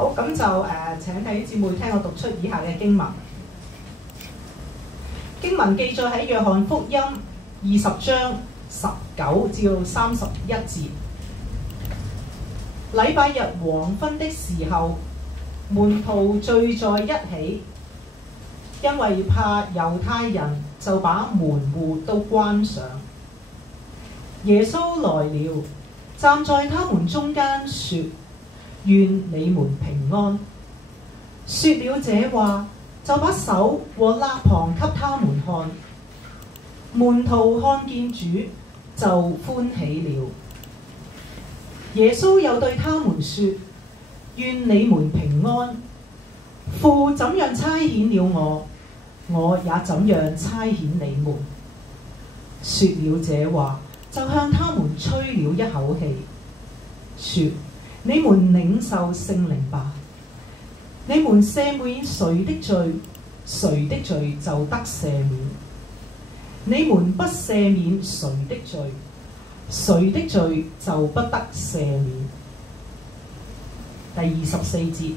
好，咁就請弟兄姊妹聽我讀出以下嘅經文。經文記載喺約翰福音20章19至到31節。禮拜日黃昏的時候，門徒聚在一起，因為怕猶太人，就把門戶都關上。耶穌來了，站在他們中間說：願你們平安。說了這話，就把手和肋旁給他們看。門徒看見主，就歡喜了。耶穌又對他們說：願你們平安。父怎樣差遣了我，我也怎樣差遣你們。說了這話，就向他們吹了一口氣，說：你們領受聖靈吧。你們赦免誰的罪，誰的罪就得赦免；你們不赦免誰的罪，誰的罪就不得赦免。第24節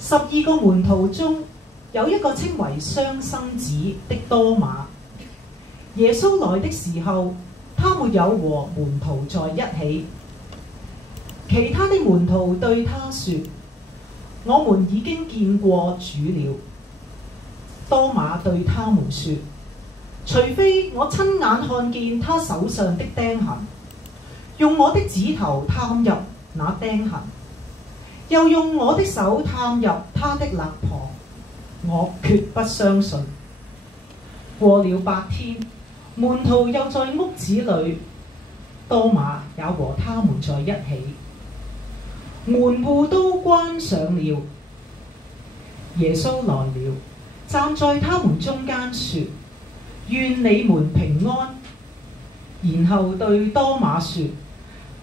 ，12個門徒中有一個稱為雙生子的多馬。耶穌來的時候，他沒有和門徒在一起。其他的門徒對他說：我們已經見過主了。多馬對他們說：除非我親眼看見他手上的釘痕，用我的指頭探入那釘痕，又用我的手探入他的肋旁，我決不相信。過了8天，門徒又在屋子裏，多馬也和他們在一起，門戶都關上了。耶穌來了，站在他們中間說：願你們平安。然後對多馬說：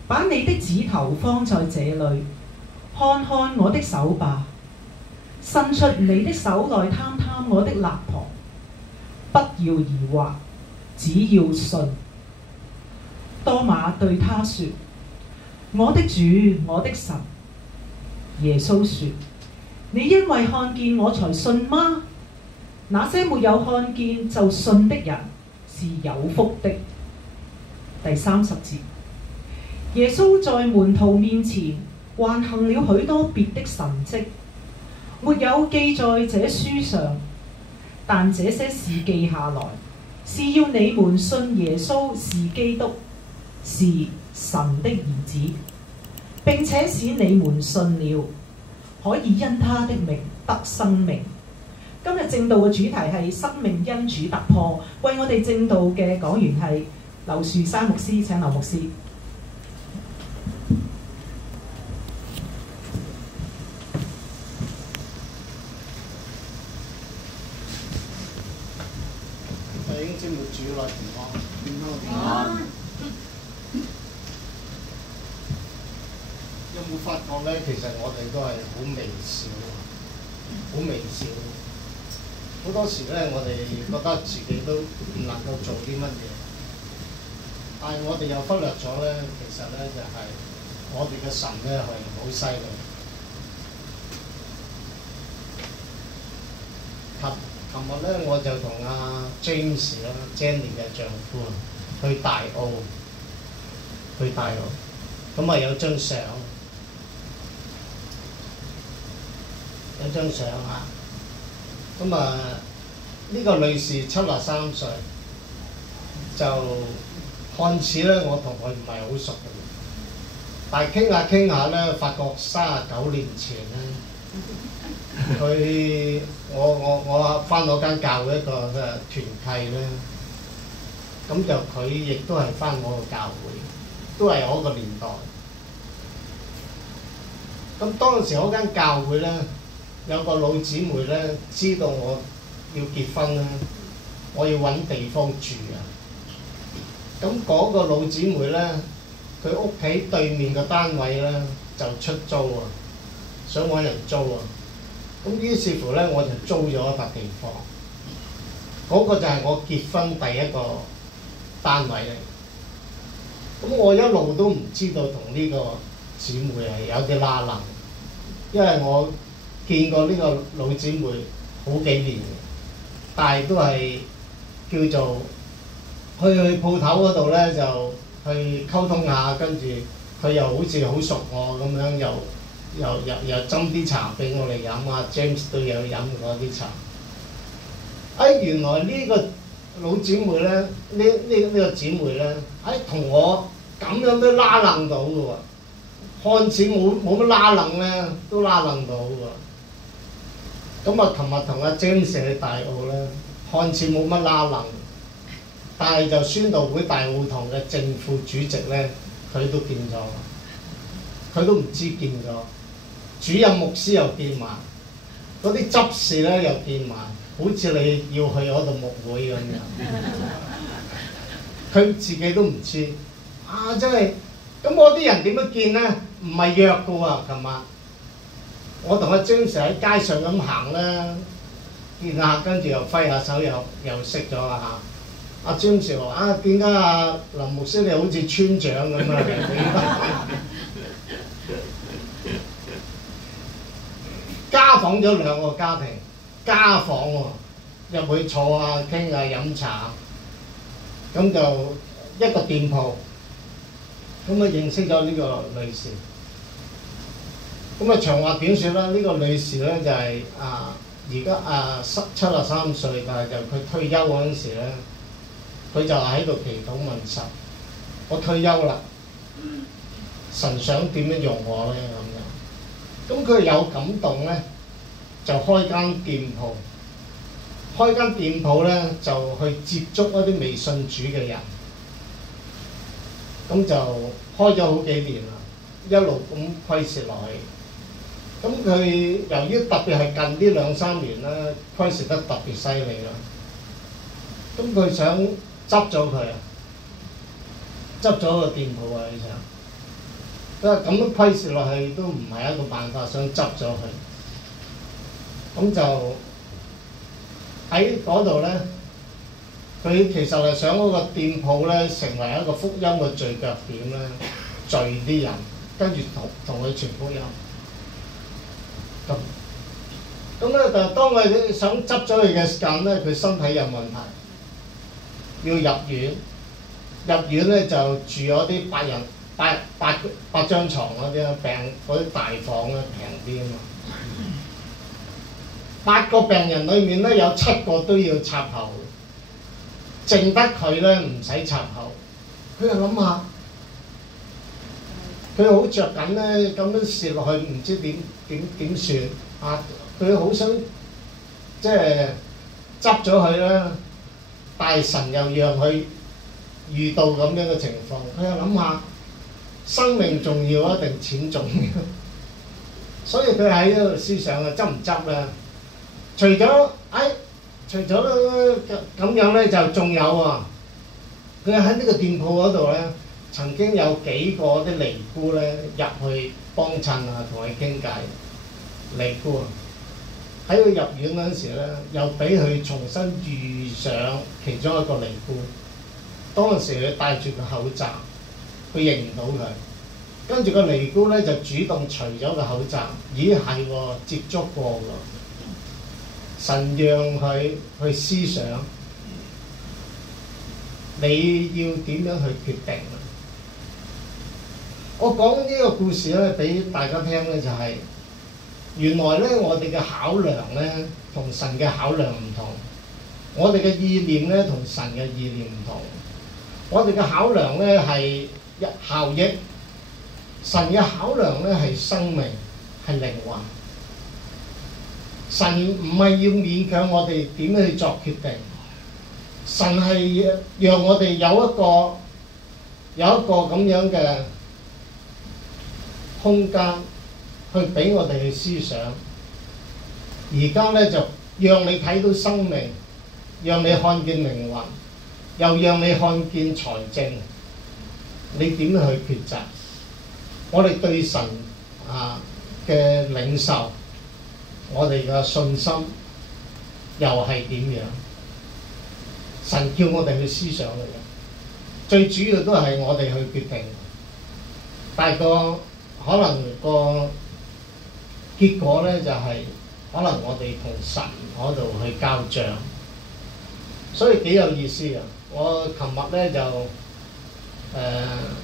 把你的指頭放在這裏，看看我的手吧，伸出你的手來探探我的肋旁，不要疑惑，只要信。多馬對他說：我的主，我的神。耶穌說：你因為看見我才信嗎？那些沒有看見就信的人是有福的。第30節，耶穌在門徒面前還行了許多別的神蹟，沒有記在這書上，但這些事記下來，是要你們信耶穌是基督，是神的兒子，並且使你們信了，可以因他的名得生命。今日正道嘅主題係生命因主突破，為我哋正道嘅講員係劉樹山牧師，請劉牧師。弟兄姊妹主內平安，平安。有冇發覺咧？其實我哋都係好微小，好微小。好多時咧，我哋覺得自己都唔能夠做啲乜嘢，但係我哋又忽略咗咧，其實咧就係我哋嘅神咧係好犀利。琴日咧，我就同阿 James 啦 ，Jenny 嘅丈夫去大澳，咁啊有張相啊。咁啊，呢個女士73歲，就看似咧，我同佢唔係好熟嘅，但係傾下咧，發覺39年前咧，我返我間教會一個嘅團契咧，咁就佢亦都係返我個教會，都係我個年代。咁當時嗰間教會咧，有個老姊妹咧，知道我要結婚啦，我要揾地方住啊。咁嗰個老姊妹咧，佢屋企對面嘅單位咧就出租啊，想揾人租啊。咁於是乎咧，我就租咗一笪地方。嗰個就係我結婚第一個單位嚟。咁我一路都唔知道同呢個姊妹係有啲拉楞。因為我見過呢個老姊妹好幾年嘅，但係都係叫做去鋪頭嗰度咧就去溝通下，跟住佢又好似好熟我咁樣，又斟啲茶俾我哋飲啊 ，James 都有飲嗰啲茶。原來呢個老姊妹咧，呢個姊妹咧，同我咁樣都拉楞到嘅喎，看似冇乜拉楞咧，都拉楞到嘅喎。咁啊，琴日同阿 James 去大澳咧，看似冇乜拉楞，但係就宣道會大澳堂嘅正副主席咧，佢都見咗，佢都唔知見咗，主任牧師又見埋，嗰啲執事咧又見埋。好似你要去嗰度牧會咁樣，佢自己都唔知，真係咁我啲人點樣見咧？唔係約嘅喎，琴日我同阿 James 喺街上咁行咧，見下跟住又揮下手又識咗啦嚇。阿 James 話點解阿林牧師你好似村長咁啊？家訪咗2個家庭。家訪喎，入去坐下傾下飲茶，咁就一個店鋪，咁啊認識咗呢個女士。咁啊長話短説啦，呢個女士咧就係而家73歲，但係就佢退休嗰陣時咧，佢就喺度祈禱問神：我退休啦，神想點樣用我咧咁樣？咁佢有感動咧。就開間店鋪咧就去接觸一啲未信主嘅人，咁就開咗好幾年啦，一路咁虧蝕落去。咁佢由於特別係近呢2-3年咧，虧蝕得特別犀利啦。咁佢想執咗佢啊，執咗個店鋪啊，佢想，咁都虧蝕落去都唔係一個辦法，想執咗佢。咁就喺嗰度咧，佢其實係想嗰個店鋪咧成為一個福音嘅聚腳點咧，聚啲人，跟住同佢傳福音。咁咧，就當佢想執咗佢嘅時間咧，佢身體有問題，要入院。入院咧就住咗啲8張床嗰啲病嗰啲大房咧，平啲啊嘛。8個病人裏面咧，有7個都要插喉，淨得佢咧唔使插喉。佢又諗下，佢好着緊咧，咁樣蝕落去唔知點算啊！佢好想即係執咗佢啦，但係神又讓佢遇到咁樣嘅情況，佢又諗下生命重要啊定錢重要？所以佢喺度思想啊，執唔執咧？除咗咁樣咧，就仲有喎。佢喺呢個店鋪嗰度咧，曾經有幾個啲尼姑咧入去幫襯啊，同佢傾偈。尼姑啊，喺佢入院嗰陣時咧，又俾佢重新遇上其中一個尼姑。當時佢戴住個口罩，佢認唔到佢。跟住個尼姑咧就主動除咗個口罩，咦係喎，接觸過喎。神讓佢去思想，你要點樣去決定？我講呢個故事咧，俾大家聽咧，就係原來咧，我哋嘅考量咧，同神嘅考量唔同。我哋嘅意念咧，同神嘅意念唔同。我哋嘅考量咧係效益，神嘅考量咧係生命，係靈魂。神唔係要勉強我哋點樣去作決定，神係讓我哋有一個咁樣嘅空間去俾我哋去思想。而家咧就讓你睇到生命，讓你看見靈魂，又讓你看見財政，你點樣去抉擇？我哋對神嘅領受，我哋嘅信心又係點樣？神叫我哋去思想嘅，最主要都係我哋去決定。但係可能個結果咧就係、可能我哋同神嗰度去交帳，所以幾有意思啊！我琴日咧就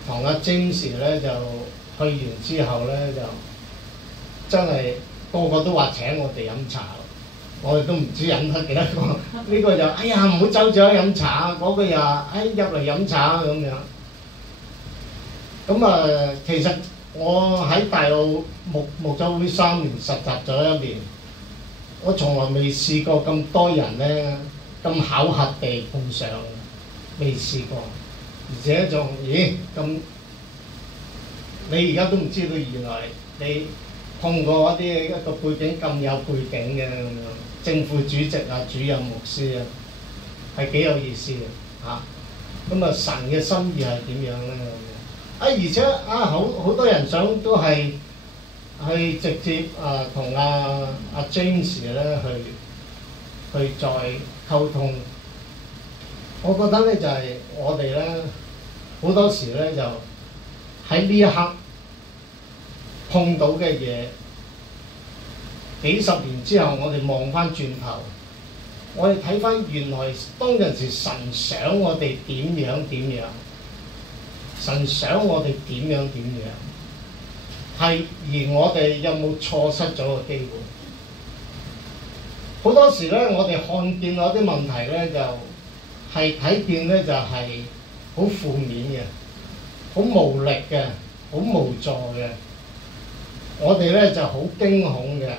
同阿 James 咧就去完之後咧就真係個個都話請我哋飲茶，我哋都唔知飲得幾多個。呢個就哎呀唔好走咗飲茶啊，嗰個又入嚟飲茶啊咁樣。咁啊，其實我喺大澳牧者會3年實習咗1年，我從來未試過咁多人咧咁巧合地碰上，未試過，而且仲咁，你而家都唔知道原來你碰過一個背景咁有背景嘅咁樣，正副主席啊、主任牧師啊，係幾有意思嘅嚇。咁啊，神嘅心意係點樣咧？而且好多人想都係去直接同阿 James 咧去再溝通。我覺得咧就係、我哋咧好多時咧就喺呢一刻碰到嘅嘢，幾十年之後我哋望翻轉頭，我哋睇翻原來當陣時神想我哋點樣。神想我哋點樣，係而我哋有冇錯失咗個機會？好多時咧，我哋看見嗰啲問題咧，就係睇見咧就係好負面嘅，好無力嘅，好無助嘅。我哋咧就好驚恐嘅，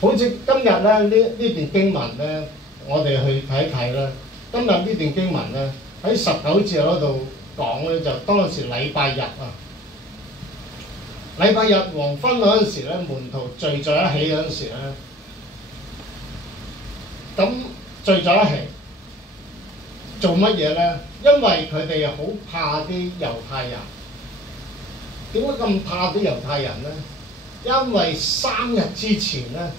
好似今日咧呢段經文咧，我哋去睇睇啦。今日呢段經文咧。喺19節嗰度講咧，就當時禮拜日啊，禮拜日黃昏嗰陣時咧，門徒聚在一起嗰陣時咧，咁聚在一起做乜嘢咧？因為佢哋好怕啲猶太人。點解咁怕啲猶太人咧？因為3日之前咧，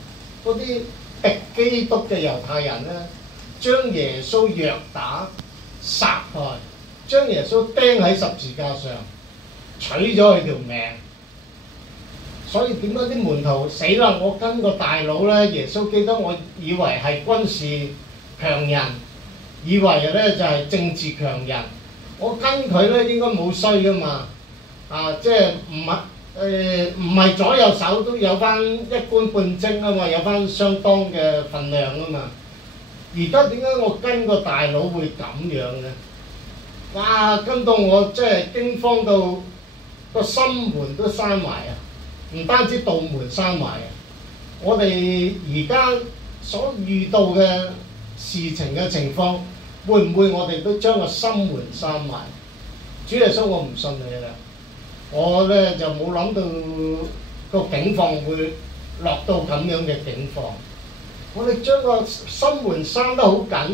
嗰啲敵基督嘅猶太人咧，將耶穌虐打、殺害，將耶穌釘喺十字架上，取咗佢條命。所以點解啲門徒死啦？我跟個大佬咧，耶穌基督，我以為係軍事強人，以為咧就係政治強人，我跟佢咧應該冇衰噶嘛。即係唔係左右手都有翻一官半職啊嘛，有翻相當嘅份量啊嘛。而家點解我跟個大佬會咁樣嘅？哇！跟到我即係驚慌到個心門都閂埋啊！唔單止道門閂埋啊！我哋而家所遇到嘅事情嘅情況，會唔會我哋都將個心門閂埋？主耶穌，我唔信你啦！我咧就冇諗到個境況會落到咁樣嘅境況。我哋將個心門閂得好緊，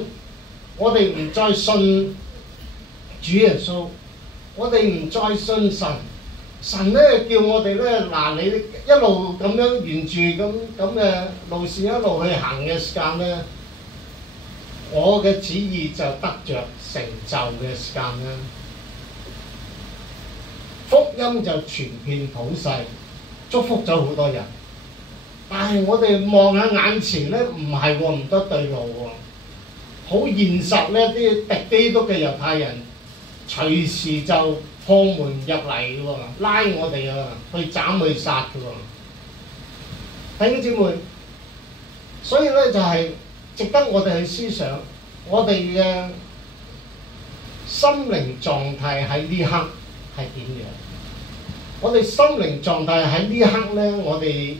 我哋唔再信主耶穌，我哋唔再信神。神咧叫我哋咧，你一路咁樣沿住咁嘅路線一路去行嘅時間咧，我嘅旨意就得着成就嘅時間啦。福音就傳遍普世，祝福咗好多人。但係我哋望下眼前咧，唔係喎，唔得對路喎。好現實咧，啲敵基督嘅猶太人隨時就破門入嚟嘅喎，拉我哋啊，去斬去殺嘅喎。弟兄姊妹，所以咧就係值得我哋去思想，我哋嘅心靈狀態喺呢刻係點樣？我哋心靈狀態喺呢刻咧，我哋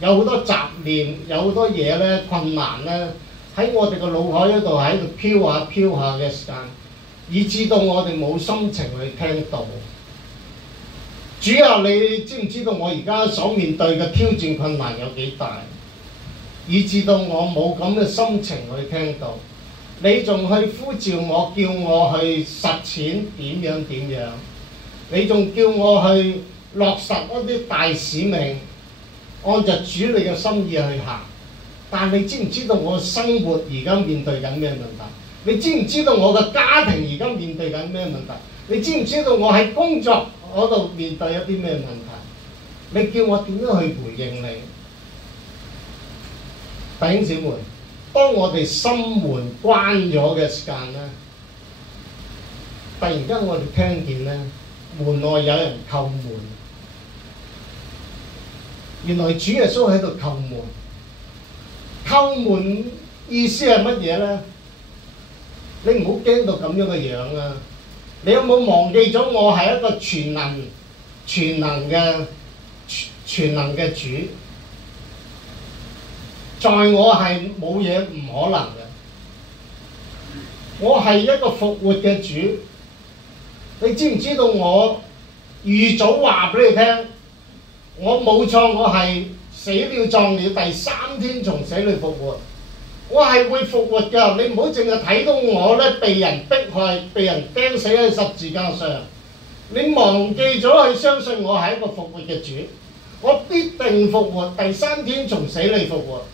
有好多雜念，有好多嘢咧，困難咧，喺我哋個腦海嗰度喺度飄下嘅時間，以致到我哋冇心情去聽道。主啊，你知唔知道我而家所面對嘅挑戰困難有幾大？以致到我冇咁嘅心情去聽道。你仲去呼召我，叫我去實踐點樣？你仲叫我去落實一啲大使命，按照主你嘅心意去行。但你知唔知道我生活而家面對緊咩問題？你知唔知道我嘅家庭而家面對緊咩問題？你知唔知道我喺工作嗰度面對一啲咩問題？你叫我點樣去回應你？弟兄姊妹，當我哋心門關咗嘅時間咧，突然間我哋聽見咧門外有人叩門，原來主耶穌喺度叩門。叩門意思係乜嘢咧？你唔好驚到咁樣嘅樣啊！你有冇忘記咗我係一個全能嘅主？在我係冇嘢唔可能嘅。我係一個復活嘅主。你知唔知道我預早話俾你聽？我冇錯，我係死了葬了，第三天從死裏復活。我係會復活㗎，你唔好淨係睇到我咧被人迫害、被人釘死喺十字架上，你忘記咗去相信我係一個復活嘅主。我必定復活，第三天從死裏復活。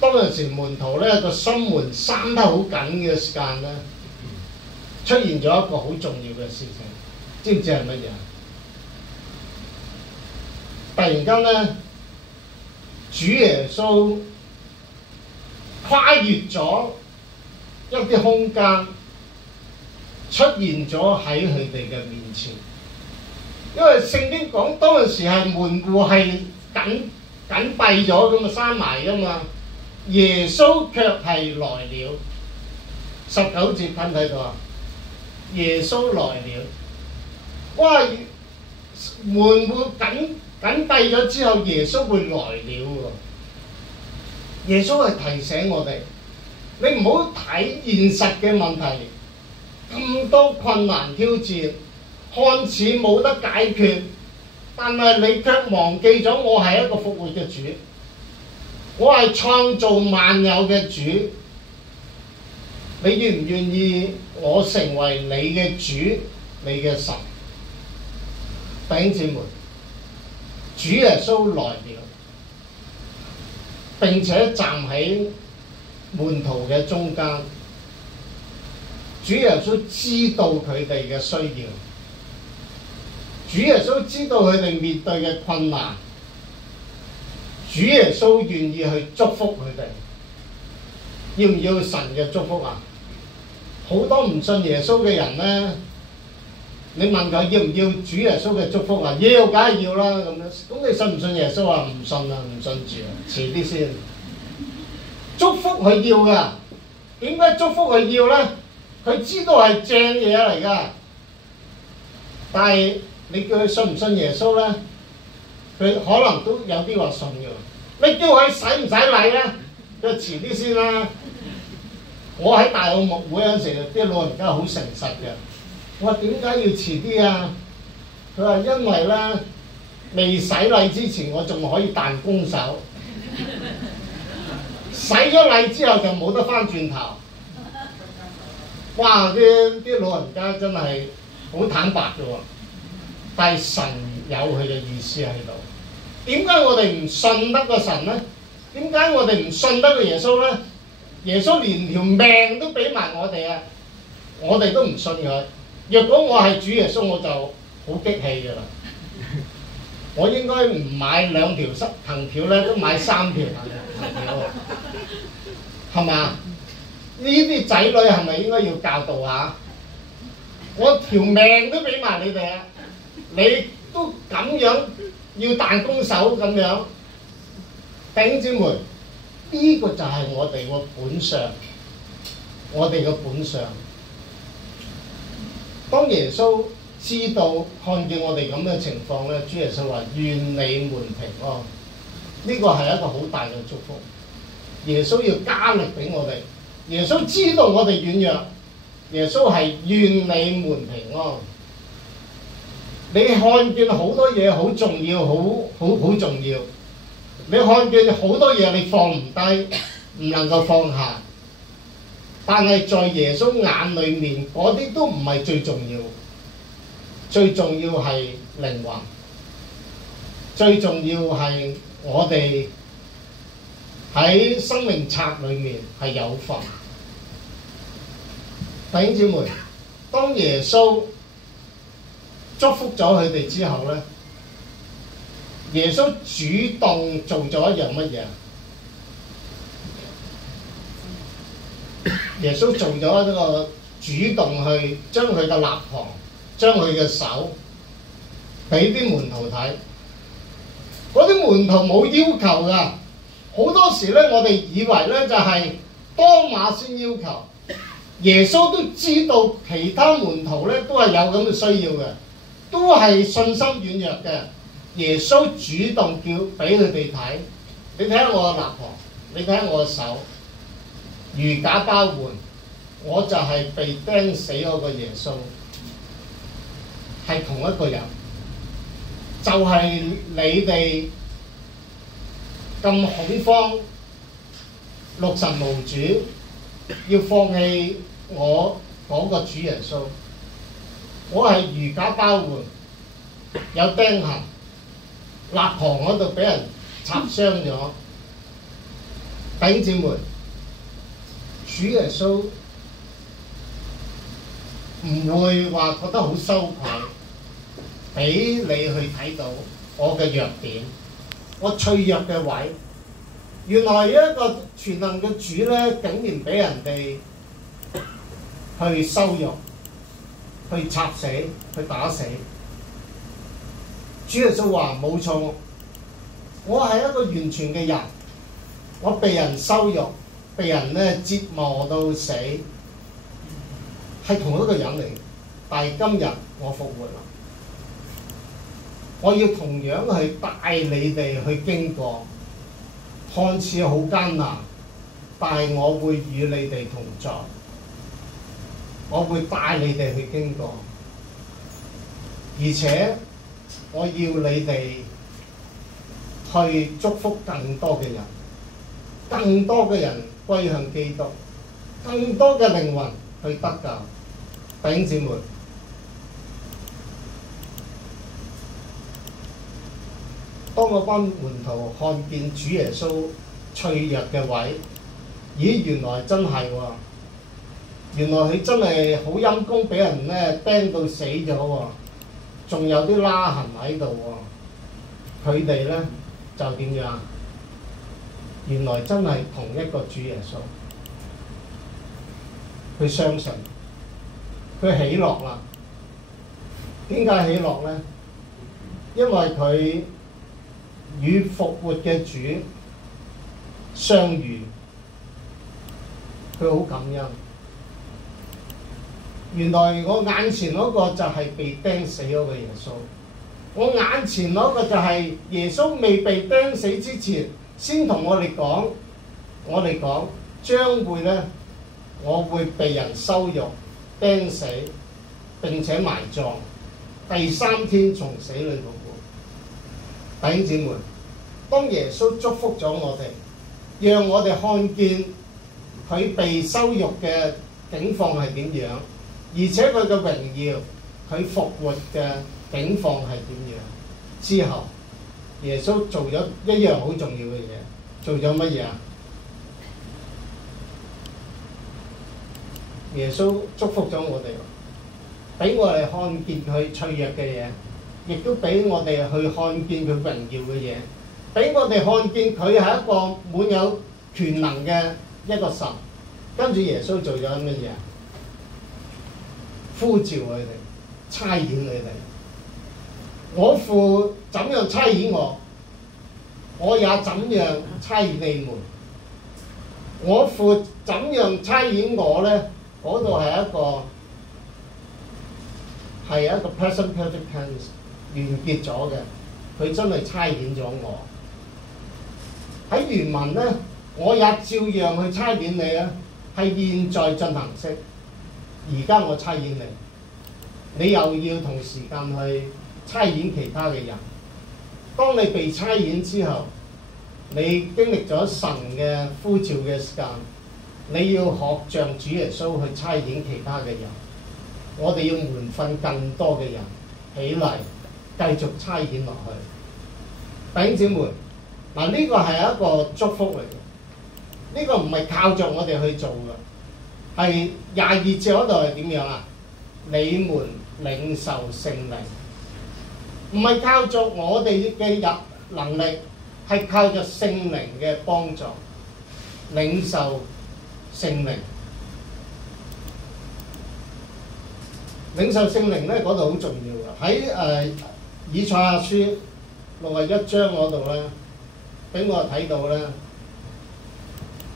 當陣時門徒咧個心門閂得好緊嘅時間咧，出現咗一個好重要嘅事情，知唔知係乜嘢？突然間咧，主耶穌跨越咗一啲空間，出現咗喺佢哋嘅面前。因為聖經講當陣時係門戶係緊閉咗咁啊，閂埋噶嘛。耶穌卻係來了。19節睇唔睇到啊？耶穌來了。哇！門戶緊閉咗之後，耶穌會來了喎。耶穌係提醒我哋，你唔好睇現實嘅問題，咁多困難挑戰，看似冇得解決，但係你卻忘記咗我係一個復活嘅主，我係創造萬有嘅主。你願唔願意我成為你嘅主，你嘅神？弟兄姊妹，主耶穌來了，並且站喺門徒嘅中間。主耶穌知道佢哋嘅需要，主耶穌知道佢哋面對嘅困難，主耶穌願意去祝福佢哋。要唔要神嘅祝福啊？好多唔信耶穌嘅人咧，你問佢要唔要主耶穌嘅祝福啊？要，梗係要啦咁樣。咁你信唔信耶穌啊？唔信啊，唔信住啊，遲啲先。祝福佢要噶，點解祝福佢要咧？佢知道係正嘢嚟噶，但係你叫佢信唔信耶穌咧？佢可能都有啲話信嘅。你叫佢使唔使禮咧？佢遲啲先啦。我喺大澳牧會嗰陣時，啲老人家好誠實嘅。我話點解要遲啲啊？佢話因為咧未洗禮之前，我仲可以彈弓手。洗咗禮之後就冇得翻轉頭。哇！啲老人家真係好坦白嘅喎，但係神有佢嘅意思喺度。點解我哋唔信得個神咧？點解我哋唔信得個耶穌咧？耶穌連條命都俾埋我哋啊！我哋都唔信佢。若果我係主耶穌，我就好激氣㗎啦。我應該唔買2條藤條咧，都買3條藤條，係嘛？呢啲仔女係咪應該要教導下？我條命都俾埋你哋啊！你都咁樣要彈弓手咁樣，弟兄姊妹，呢個就係我哋個本相，我哋個本相。當耶穌知道看見我哋咁嘅情況咧，主耶穌話：願你們平安。呢個係一個好大嘅祝福。耶穌要加力俾我哋。耶穌知道我哋軟弱，耶穌係願你們平安。你看見好多嘢好重要，好重要。你看見好多嘢你放唔低，唔能夠放下。但係在耶穌眼裏面，嗰啲都唔係最重要。最重要係靈魂，最重要係我哋喺生命冊裏面係有份。弟兄姊妹，當耶穌祝福咗佢哋之後咧，耶穌主動做咗一樣乜嘢？耶穌做咗一個主動去將佢嘅肋旁、將佢嘅手俾啲門徒睇。嗰啲門徒冇要求㗎。好多時咧，我哋以為咧就係多馬先要求。耶穌都知道其他門徒咧都係有咁嘅需要嘅，都係信心軟弱嘅。耶穌主動叫俾佢哋睇，你睇下我嘅肋旁，你睇下我嘅手，如假包換，我就係被釘死嗰個耶穌，係同一個人，就係你哋咁恐慌、六神無主，要放棄我嗰個主耶穌。我係如假包換，有釘痕，肋旁嗰度俾人插傷咗。弟兄姊妹，主耶穌唔會話覺得好羞愧，俾你去睇到我嘅弱點，我脆弱嘅位。原來一個全能嘅主咧，竟然俾人哋去羞辱、去插死、去打死。主耶穌話冇錯，我係一個完全嘅人，我被人羞辱、被人咧折磨到死，係同一個人嚟。但係今日我復活啦，我要同樣去帶你哋去經過。看似好艱難，但係我會與你哋同在，我會帶你哋去經過，而且我要你哋去祝福更多嘅人，更多嘅人歸向基督，更多嘅靈魂去得救。弟兄姊妹，當嗰班門徒看見主耶穌脆弱嘅位，咦，原來真係喎！原來佢真係好陰功，俾人咧釘到死咗喎，仲有啲拉痕喺度喎。佢哋咧就點樣？原來真係同一個主耶穌，佢相信，佢喜樂啦。點解喜樂咧？因為佢與復活嘅主相遇，佢好感恩。原來我眼前嗰個就係被釘死嗰個耶穌，我眼前嗰個就係耶穌未被釘死之前，先同我哋講將會咧，我會被人羞辱、釘死，並且埋葬，第三天從死裏復活。弟兄姊妹，當耶穌祝福咗我哋，讓我哋看見佢被羞辱嘅境況係點樣，而且佢嘅榮耀，佢復活嘅境況係點樣之後，耶穌做咗一樣好重要嘅嘢，做咗乜嘢啊？耶穌祝福咗我哋，俾我哋看見佢脆弱嘅嘢，亦都俾我哋去看見佢榮耀嘅嘢，俾我哋看見佢係一個滿有權能嘅一個神。跟住耶穌做咗乜嘢？呼召佢哋，差遣佢哋。我父怎樣差遣我，我也怎樣差遣你們。我父怎樣差遣我咧？嗰度係一個 present perfect tense 完結咗嘅，佢真係差遣咗我。喺原文咧，我也照樣去差遣你啊，係現在進行式。而家我差遣你，你又要同時間去差遣其他嘅人。當你被差遣之後，你經歷咗神嘅呼召嘅時間，你要學像主耶穌去差遣其他嘅人。我哋要門訓更多嘅人起嚟，繼續差遣落去。弟兄姊妹，嗱，呢個係一個祝福嚟嘅，呢個唔係靠着我哋去做嘅，係22節嗰度係點樣啊？你們領受聖靈，唔係靠着我哋嘅能力係靠着聖靈嘅幫助，領受聖靈。領受聖靈咧，嗰度好重要嘅。喺以賽亞書61章嗰度咧，俾我睇到咧，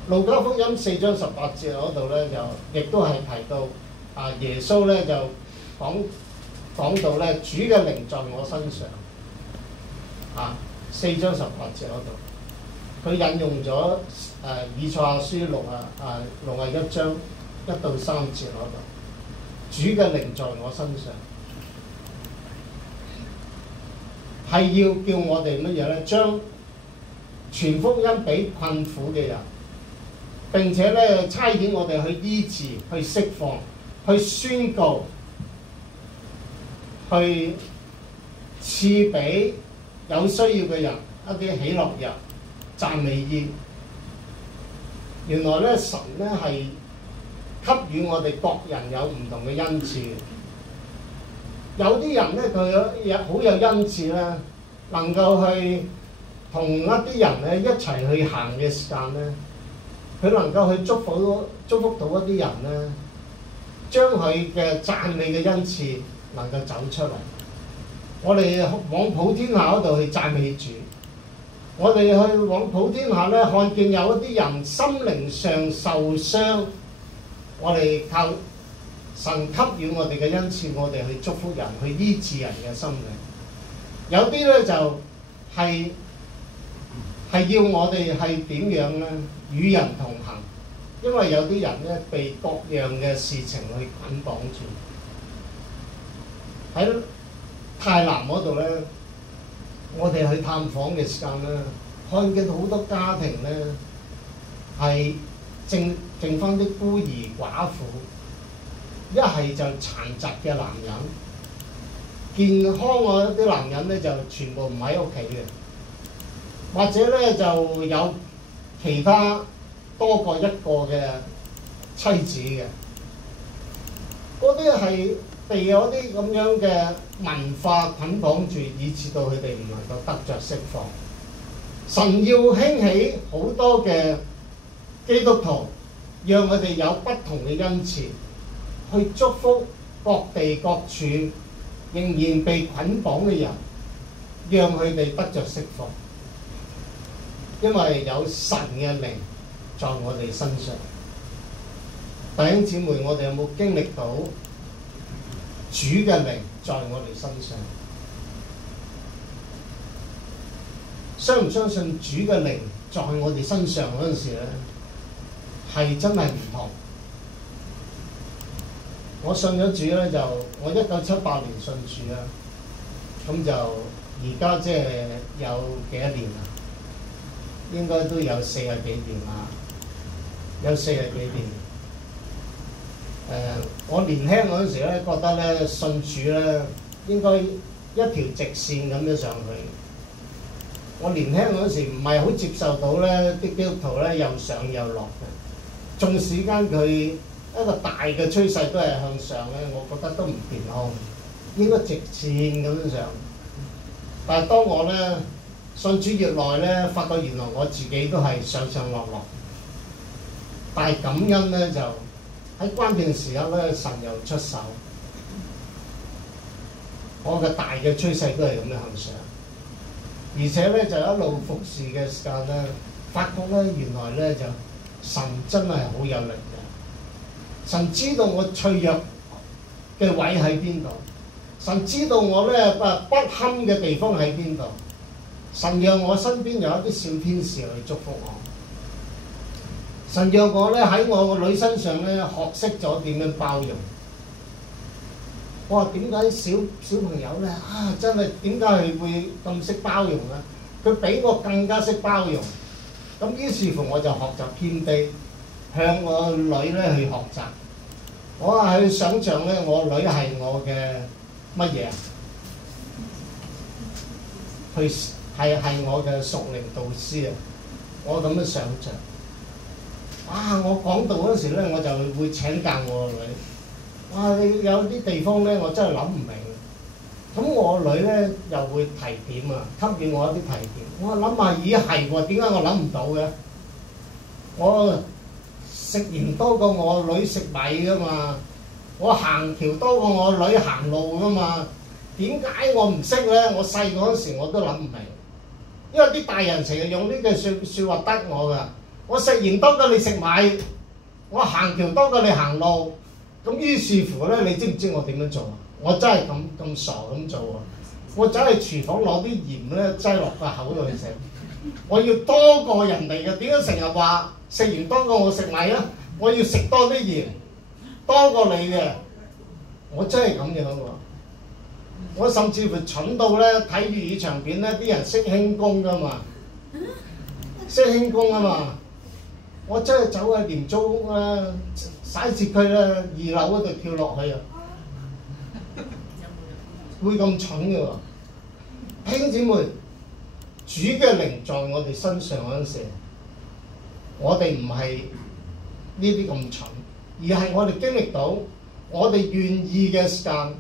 路加福音4章18節嗰度咧，就亦都係提到耶穌咧就講到咧，主嘅靈在我身上。4章18節嗰度，佢引用咗以賽亞書61章1到3節嗰度，主嘅靈在我身上，係要叫我哋乜嘢咧？將傳福音俾困苦嘅人，並且咧差遣我哋去醫治、去釋放、去宣告、去賜俾有需要嘅人一啲喜樂日、讚美宴。原來咧，神咧係給予我哋各人有唔同嘅恩賜嘅。有啲人咧，佢好有恩賜咧，能夠去同一啲人咧一齊去行嘅時間咧，佢能夠去祝福到一啲人咧，將佢嘅讚美嘅恩賜能夠走出嚟。我哋往普天下嗰度去讚美主，我哋去往普天下咧，看見有一啲人心靈上受傷，我哋靠神給予我哋嘅恩賜，我哋去祝福人，去醫治人嘅心靈。有啲咧就係要我哋係點樣咧？與人同行，因為有啲人咧被各樣嘅事情去捆綁住。喺太南嗰度咧，我哋去探訪嘅時間咧，看見好多家庭咧係剩翻啲孤兒寡婦，一係就殘疾嘅男人，健康嗰啲男人咧就全部唔喺屋企嘅，或者咧就有其他多過一個嘅妻子嘅，嗰啲係被有啲咁樣嘅文化捆綁住，以致到佢哋唔能夠得着釋放。神要興起好多嘅基督徒，讓佢哋有不同嘅恩賜，去祝福各地各處仍然被捆綁嘅人，讓佢哋得着釋放。因為有神嘅靈在我哋身上。弟兄姊妹，我哋有冇經歷到主嘅靈在我哋身上？相唔相信主嘅靈在我哋身上嗰陣時咧，係真係唔同。我信咗主咧，就我1978年信主啦，咁就而家即係有幾多年啦？應該都有40幾年啦，有40幾年。我年輕嗰陣時咧，覺得咧信主咧應該一條直線咁樣上去。我年輕嗰陣時唔係好接受到咧啲基督徒咧又上又落嘅，縱使間佢一個大嘅趨勢都係向上咧，我覺得都唔健康，應該直線咁樣上。但係當我咧信主越耐咧，發覺原來我自己都係上上落落。但係感恩咧就喺關鍵時刻咧，神又出手。我嘅大嘅趨勢都係咁樣向上，而且咧就一路服侍嘅時間咧，發覺咧原來咧就神真係好有力嘅。神知道我脆弱嘅位喺邊度，神知道我咧不堪嘅地方喺邊度。神讓我身邊有一啲小天使去祝福我。神讓我咧喺我個女身上咧學識咗點樣包容。我話點解小朋友咧真係點解佢會咁識包容啊？佢比我更加識包容。咁於是乎我就學習謙卑，向我女咧去學習。我話去想像咧，我女係我嘅乜嘢啊？係我嘅屬靈導師啊！我咁樣想像。我講道嗰時咧，我就會請教我個女。你有啲地方咧，我真係諗唔明。咁我女咧又會提點啊，給予我一啲提點。我諗下，咦係喎，點解我諗唔到嘅？我食鹽多過我女食米噶嘛，我行橋多過我女行路噶嘛。點解我唔識咧？我細個嗰時我都諗唔明，因為啲大人成日用呢句説話得我㗎。我食鹽多過你食米，我行橋多過你行路。咁於是乎咧，你知唔知我點樣做啊？我真係咁傻咁做啊！我走去廚房攞啲鹽咧，擠落個口度去食。我要多過人哋嘅，點解成日話食鹽多過我食米啊？我要食多啲鹽，多過你嘅。我真係咁樣喎！我甚至乎蠢到咧，睇粵語長片咧，啲人識輕功噶嘛，識輕功啊嘛。我真係走去廉租屋啦，徙置區啦，2樓嗰度跳落去啊！會咁蠢嘅喎，弟兄姊妹，主嘅靈在我哋身上嗰陣時，我哋唔係呢啲咁蠢，而係我哋經歷到，我哋願意嘅時間，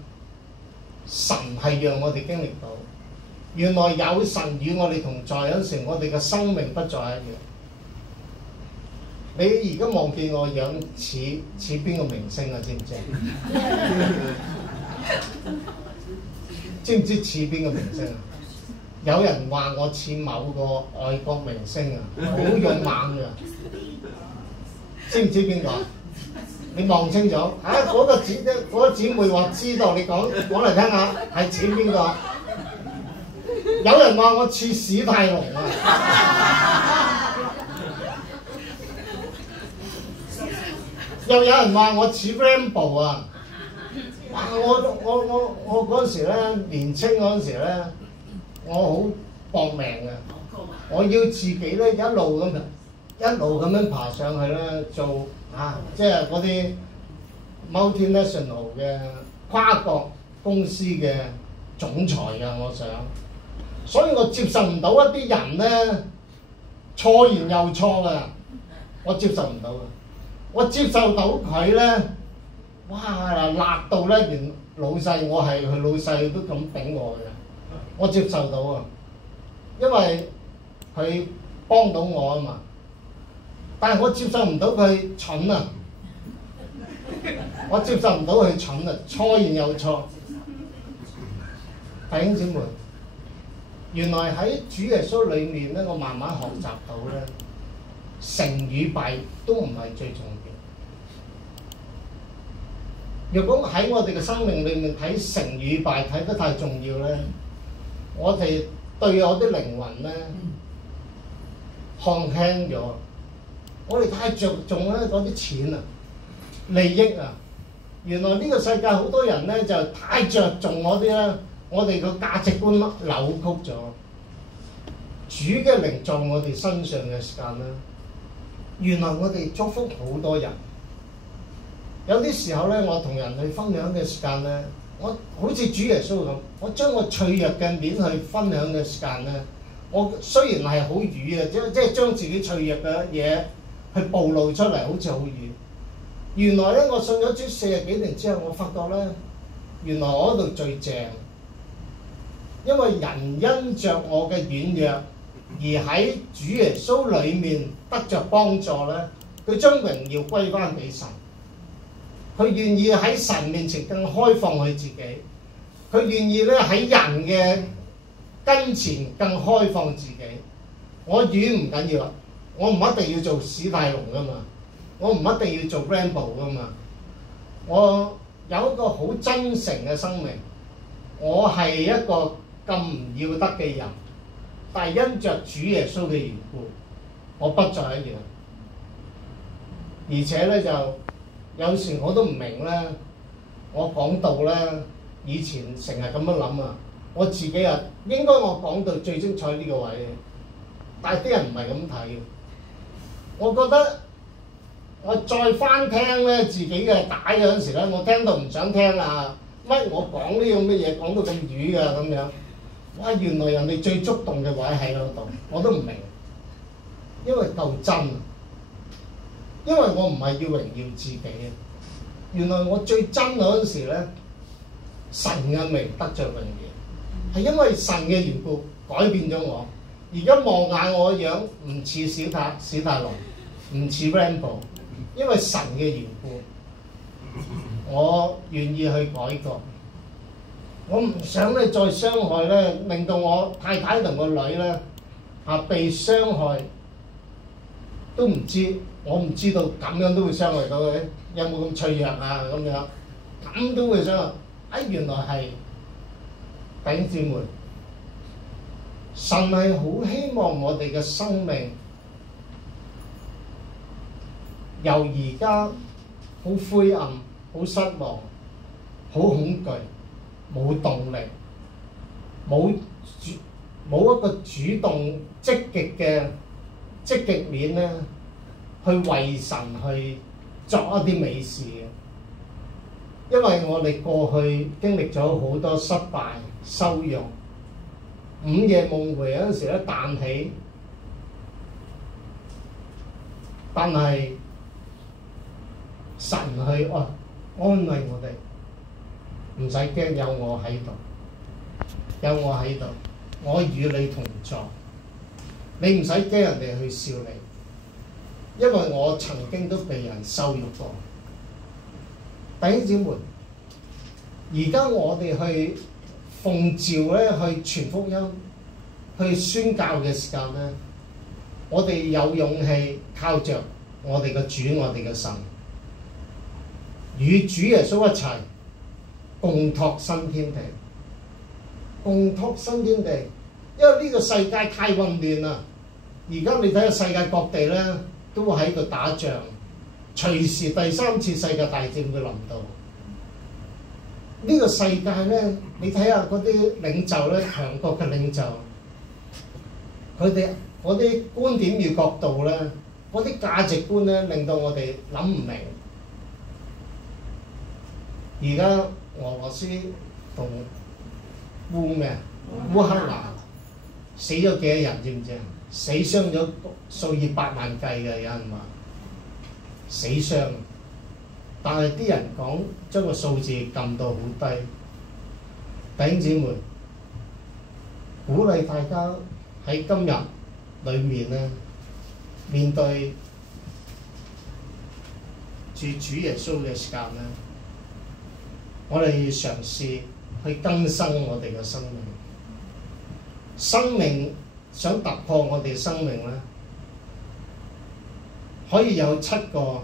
神係讓我哋經歷到，原來有神與我哋同在嗰陣時，我哋嘅生命不再一樣。你而家望見我樣似邊個明星啊？知唔知？知唔知似邊個明星啊？有人話我似某個外國明星啊，好勇猛㗎。知唔知邊個？你望清楚啊！嗰個姊妹話知道，你講嚟聽下，係似邊個？有人話我似史泰龍啊，又有人話我似 Rambo 啊。哇！我嗰陣時咧，年青嗰陣時咧，我好搏命嘅，我要自己咧一路咁樣爬上去咧，做即係嗰啲 multinational 嘅跨國公司嘅總裁啊！我想，所以我接受唔到一啲人咧錯言又錯㗎，我接受唔到嘅。我接受到佢咧。哇！辣到咧，連老細我係佢老細都咁頂我嘅，我接受到啊，因為佢幫到我啊嘛。但係我接受唔到佢蠢啊，我接受唔到佢蠢啊，錯言又錯。弟兄姊妹，原來喺主耶穌裏面咧，我慢慢學習到咧，成與敗都唔係最重要。如果喺我哋嘅生命裏面睇成與敗睇得太重要咧，我哋對我啲靈魂咧看輕咗。我哋太着重咧嗰啲錢啊、利益啊。原來呢個世界好多人咧就太着重嗰啲咧，我哋個價值觀扭曲咗。主嘅靈在我哋身上嘅時間咧，原來我哋祝福好多人。有啲時候咧，我同人去分享嘅時間咧，我好似主耶穌咁，我將我脆弱嘅面去分享嘅時間咧，我雖然係好瘀啊，即係將自己脆弱嘅嘢去暴露出嚟，好似好瘀。原來咧，我信咗主40幾年之後，我發覺咧，原來我嗰度最正，因為人因着我嘅軟弱而喺主耶穌裡面得着幫助咧，佢將榮耀歸翻俾神。佢願意喺神面前更開放佢自己，佢願意咧喺人嘅跟前更開放自己。我軟唔緊要啊，我唔一定要做史泰龍噶嘛，我唔一定要做 Rambo 噶嘛。我有一個好真誠嘅生命，我係一個咁唔要得嘅人，但係因着主耶穌嘅緣故，我不再一樣。而且咧就有時我都唔明咧，我講道咧，以前成日咁樣諗啊，我自己啊應該我講到最精彩呢個位，但係啲人唔係咁睇。我覺得我再翻聽咧自己嘅帶嗰陣時咧，我聽到唔想聽啊！乜我講呢個乜嘢講到咁瘀㗎咁樣？哇！原來人哋最觸動嘅位喺嗰度，我都唔明，因為夠真。因為我唔係要榮耀自己啊！原來我最真嗰陣時咧，神嘅名得着榮耀，係因為神嘅緣故改變咗我。而家望眼我嘅樣唔似史泰龍，唔似 Rambo， 因為神嘅緣故，我願意去改過。我唔想咧再傷害咧，令到我太太同個女咧被傷害，都唔知，我唔知道咁樣都會傷害到佢，有冇咁脆弱啊咁樣，咁都會傷害。原來係弟兄姊妹，神係好希望我哋嘅生命由而家好灰暗、好失望、好恐懼、冇動力、冇一個主動積極面咧，去為神去作一啲美事嘅。因為我哋過去經歷咗好多失敗、羞辱，午夜夢回嗰陣時咧彈起，但係神去安慰我哋，唔使驚，有我喺度，有我喺度，我與你同在，你唔使驚人哋去笑你，因為我曾經都被人羞辱過。弟兄姊妹，而家我哋去奉召咧，去傳福音、去宣教嘅時間咧，我哋有勇氣靠着我哋嘅主、我哋嘅神，與主耶穌一齊共拓新天地，共拓新天地。因為呢個世界太混亂啦，而家你睇下世界各地咧都喺度打仗。隨時第三次世界大戰會臨到，呢個世界咧，你睇下嗰啲領袖咧，強國嘅領袖，佢哋嗰啲觀點與角度咧，嗰啲價值觀咧，令到我哋諗唔明。而家俄羅斯同烏克蘭死咗幾多人知唔知啊？死傷咗數以百萬計嘅，有人話。死傷，但係啲人講將個數字撳到好低。弟兄姊妹，鼓勵大家喺今日裏面咧，面對住主耶穌嘅時間咧，我哋嘗試去更新我哋嘅生命。生命想突破我哋生命咧，可以有7個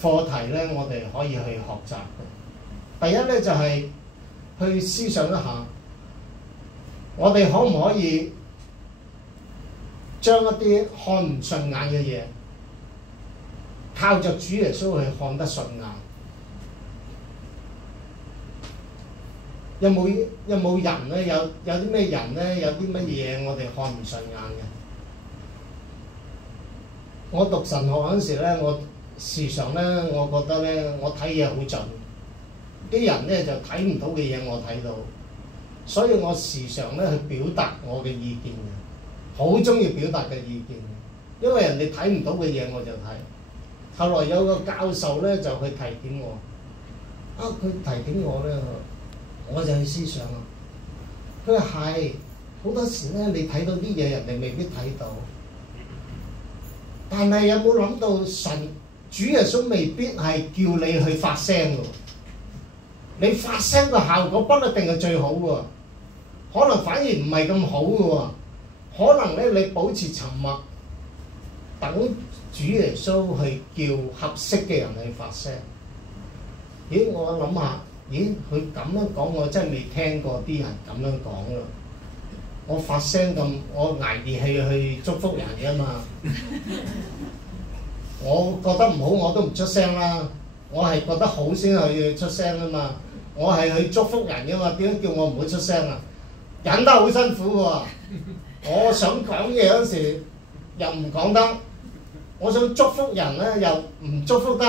課題咧，我哋可以去學習嘅。第一咧就係去思想一下，我哋可唔可以將一啲看唔順眼嘅嘢，靠着主耶穌去看得順眼？有冇人咧？有啲咩人咧？有啲乜嘢我哋看唔順眼嘅？我讀神學嗰陣時咧，我時常咧，我覺得咧，我睇嘢好準，啲人咧就睇唔到嘅嘢我睇到，所以我時常咧去表達我嘅意見嘅，好中意表達嘅意見嘅，因為人哋睇唔到嘅嘢我就睇。後來有個教授咧就去提點我，佢提點我咧，我就去思想啦。佢話係好多時咧，你睇到啲嘢，人哋未必睇到。但係有冇諗到神主耶穌未必係叫你去發聲㗎？你發聲個效果不一定係最好㗎，可能反而唔係咁好㗎。可能咧你保持沉默，等主耶穌去叫合適嘅人去發聲。咦，我諗下，佢咁樣講，我真係未聽過啲人咁樣講㗎。我發聲咁，我捱熱氣去祝福人嘅嘛。我覺得唔好我都唔出聲啦，我係覺得好先去出聲啊嘛。我係去祝福人嘅嘛，點解叫我唔好出聲啊？忍得好辛苦嘅喎。我想講嘢嗰時又唔講得，我想祝福人咧又唔祝福得。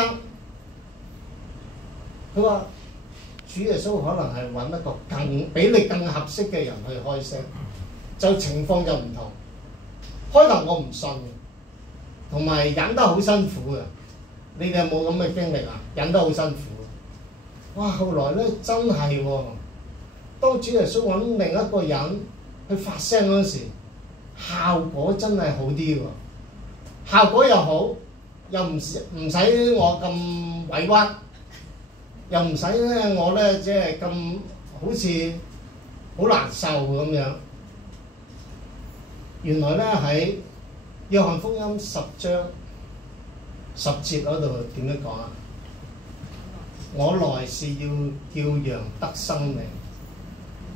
佢話主耶穌可能係揾一個比你更合適嘅人去開聲，就情況就唔同。開頭我唔信，同埋忍得好辛苦嘅。你哋有冇咁嘅經歷啊？忍得好辛苦。哇！後來咧真係喎，當主耶穌揾另一個人去發聲嗰時，效果真係好啲喎。效果又好，又唔使我咁委屈，又唔使咧我咧即係咁好似好難受咁樣。原來咧喺約翰福音10章10節嗰度點樣講啊？我來是要叫羊得生命，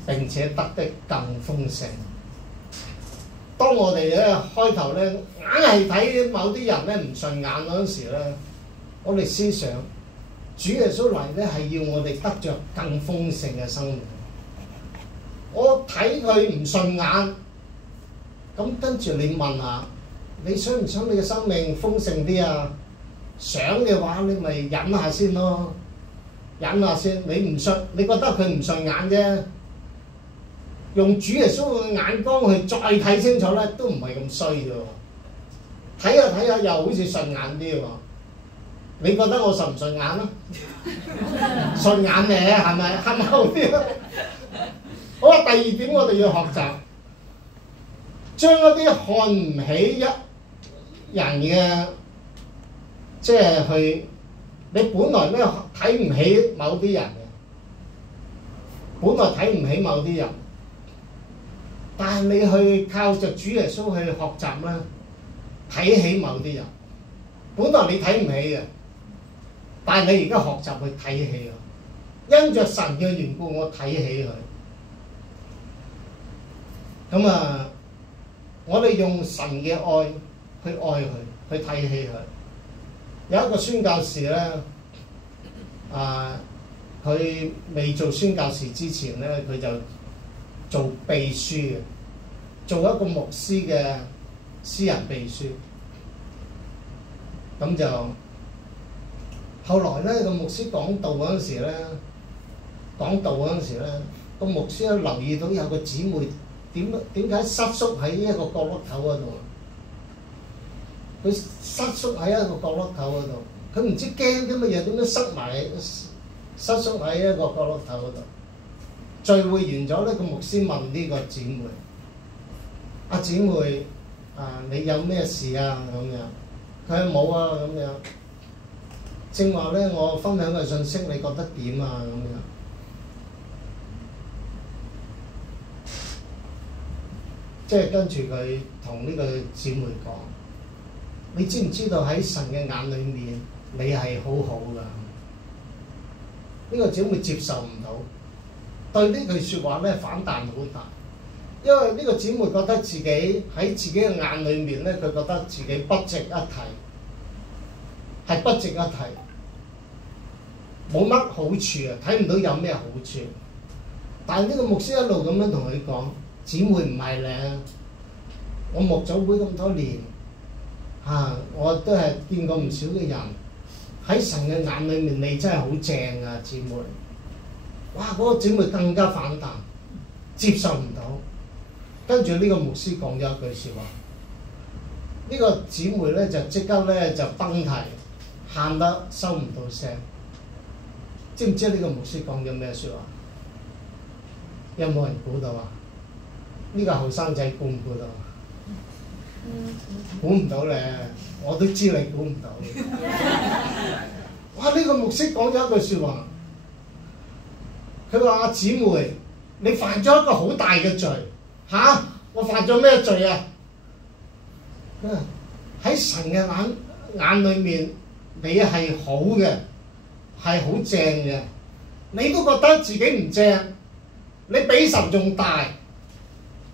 並且得的更豐盛。當我哋咧開頭咧硬係睇某啲人咧唔順眼嗰陣時咧，我哋思想主耶穌嚟咧係要我哋得着更豐盛嘅生命。我睇佢唔順眼，咁跟住你問下，你想唔想你嘅生命豐盛啲啊？想嘅話，你咪忍下先咯，忍下先。你唔信，你覺得佢唔順眼啫。用主耶穌嘅眼光去再睇清楚咧，都唔係咁衰嘅喎。睇下睇下又好似順眼啲喎。你覺得我順唔順眼啊？順眼嘅係咪？係咪好啲啊？好啊！第二點我哋要學習，將一啲看唔起一人嘅，即係去你本來咧睇唔起某啲人嘅，本來睇唔起某啲人。但係你去靠着主耶穌去學習啦，睇起某啲人，本來你睇唔起嘅，但係你而家學習去睇起佢，因着神嘅緣故，我睇起佢。咁啊，我哋用神嘅愛去愛佢，去睇起佢。有一個宣教士咧，佢未做宣教士之前咧，佢就做秘書嘅，做一個牧師嘅私人秘書。咁就後來咧，個牧師講道嗰陣時咧，個牧師都留意到有個姊妹點解瑟縮喺一個角落頭嗰度？佢瑟縮喺一個角落頭嗰度，佢唔知驚啲乜嘢，點樣瑟縮喺一個角落頭嗰度。聚會完咗咧，個牧師問呢個姊妹：阿姊妹，你有咩事啊？咁樣，佢話冇啊，咁樣。正話咧，我分享嘅信息，你覺得點啊？咁樣。即係跟住佢同呢個姊妹講：你知唔知道喺神嘅眼裏面，你係好好㗎？呢個姊妹接受唔到。對呢句説話咧反彈好大，因為呢個姊妹覺得自己喺自己嘅眼裏面咧，佢覺得自己不值一提，係不值一提，冇乜好處啊，睇唔到有咩好處。但係呢個牧師一路咁樣同佢講：姊妹唔係咧，我牧咗會咁多年，我都係見過唔少嘅人，喺神嘅眼裏面，你真係好正啊，姊妹。哇！嗰個姊妹更加反彈，接受唔到。跟住呢個牧師講咗一句説話，呢個姊妹咧就即刻咧就崩堤，喊得收唔到聲。知唔知呢個牧師講咗咩説話？有冇人估到啊？呢個後生仔估唔估到？估唔到咧，我都知你估唔到。哇！呢個牧師講咗一句説話。佢話：阿姊妹，你犯咗一個好大嘅罪嚇！我犯咗咩罪啊？喺神嘅眼裏面，你係好嘅，係好正嘅。你都覺得自己唔正，你比神仲大，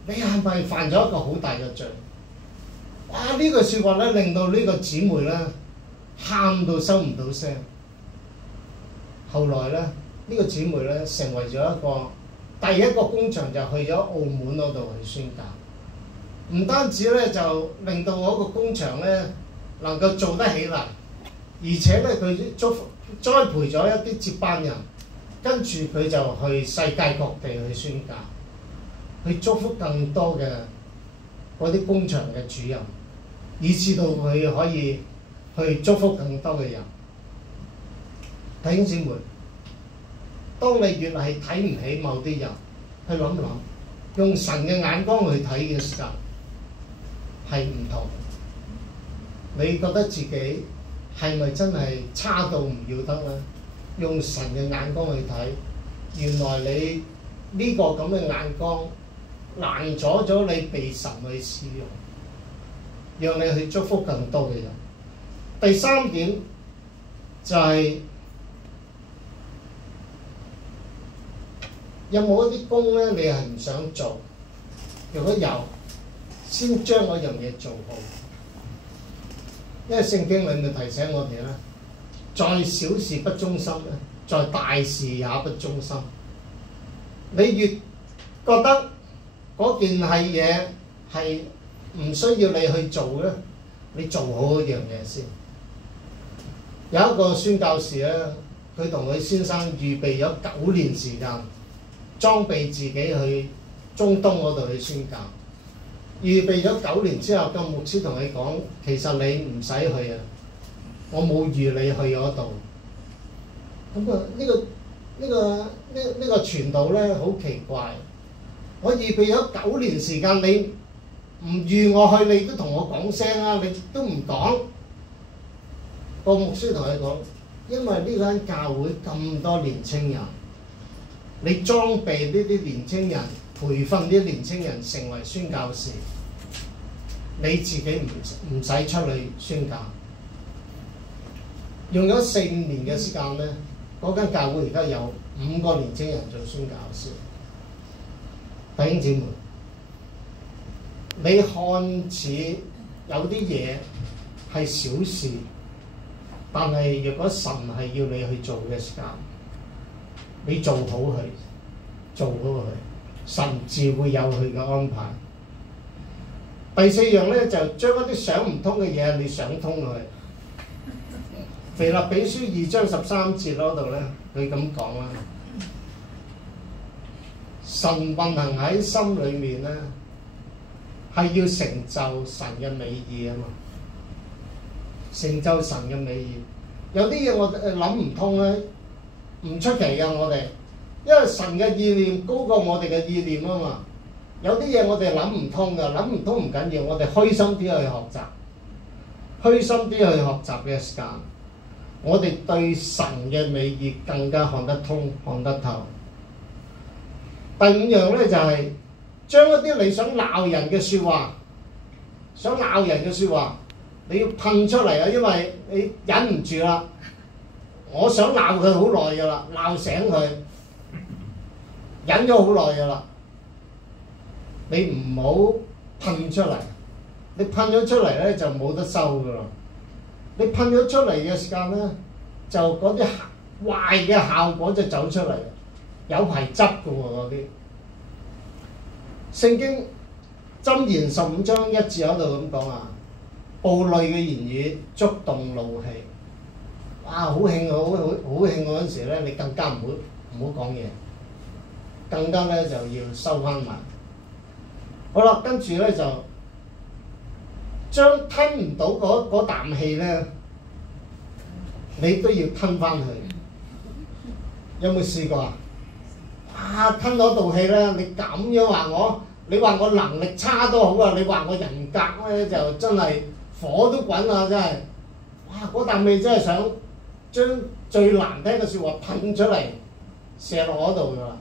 你係咪犯咗一個好大嘅罪？哇！呢句説話咧，令到呢個姊妹咧喊到收唔到聲。後來咧。呢個姊妹咧成為咗第一個工場，就去咗澳門嗰度去宣教。唔單止咧就令到嗰個工場咧能夠做得起嚟，而且咧佢栽培咗一啲接班人，跟住佢就去世界各地去宣教，去祝福更多嘅嗰啲工場嘅主任，以至到佢可以去祝福更多嘅人。弟兄姊妹。當你越係睇唔起某啲人，去諗諗，用神嘅眼光去睇嘅時間係唔同。你覺得自己係咪真係差到唔要得咧？用神嘅眼光去睇，原來你呢個咁嘅眼光攔阻咗你被神去使用，讓你去祝福更多嘅人。第三點就係、有冇一啲工咧，你係唔想做？如果有，先將嗰樣嘢做好。因為聖經裏面提醒我哋咧，在小事不忠心咧，在大事也不忠心。你越覺得嗰件係嘢係唔需要你去做咧，你做好嗰樣嘢先。有一個宣教士咧，佢同佢先生預備咗9年時間，裝備自己去中東嗰度去宣教。預備咗9年之後，個牧師同佢講：其實你唔使去啊，我冇預你去嗰度。咁啊，呢個傳道咧好奇怪。我預備咗9年時間，你唔預我去，你都同我講聲啊，你都唔講。個牧師同佢講：因為呢間教會咁多年青人，你裝備呢啲年青人，培訓啲年青人成為宣教士，你自己唔使出去宣教。用咗4、5年嘅時間咧，嗰間教會而家有5個年青人做宣教士。弟兄姊妹，你看似有啲嘢係小事，但係若果神係要你去做嘅時間，你做好佢，做好佢，神自會有佢嘅安排。第4樣咧，就將一啲想唔通嘅嘢，你想通佢。腓立比書2章13節嗰度咧，佢咁講啦：神運行喺心裏面咧，係要成就神嘅美意啊嘛！成就神嘅美意，有啲嘢我諗唔通咧，唔出奇㗎我哋，因為神嘅意念高過我哋嘅意念啊嘛。有啲嘢我哋諗唔通㗎，諗唔通唔緊要，我哋虛心啲去學習，虛心啲去學習嘅時間，我哋對神嘅美意更加看得通、看得透。第5樣咧就係將一啲你想鬧人嘅説話，你要噴出嚟啊！因為你忍唔住啦，我想鬧佢好耐㗎啦，鬧醒佢，忍咗好耐㗎啦。你唔好噴出嚟，你噴咗出嚟咧就冇得收㗎啦。你噴咗出嚟嘅時間咧，就嗰啲壞嘅效果就走出嚟，有排執㗎喎嗰啲。聖經箴言15章1節喺度咁講啊，暴戾嘅言語觸動怒氣。哇！好興嗰陣時咧，你更加唔好講嘢，更加咧就要收翻埋。好啦，跟住咧就將吞唔到嗰啖氣咧，你都要吞翻去。有冇試過啊？吞咗道氣咧，你咁樣話我，你話我能力差都好啊，你話我人格咧就真係火都滾啊！真係，哇！嗰啖氣真係想將最難聽嘅説話噴出嚟，射落嗰度㗎啦。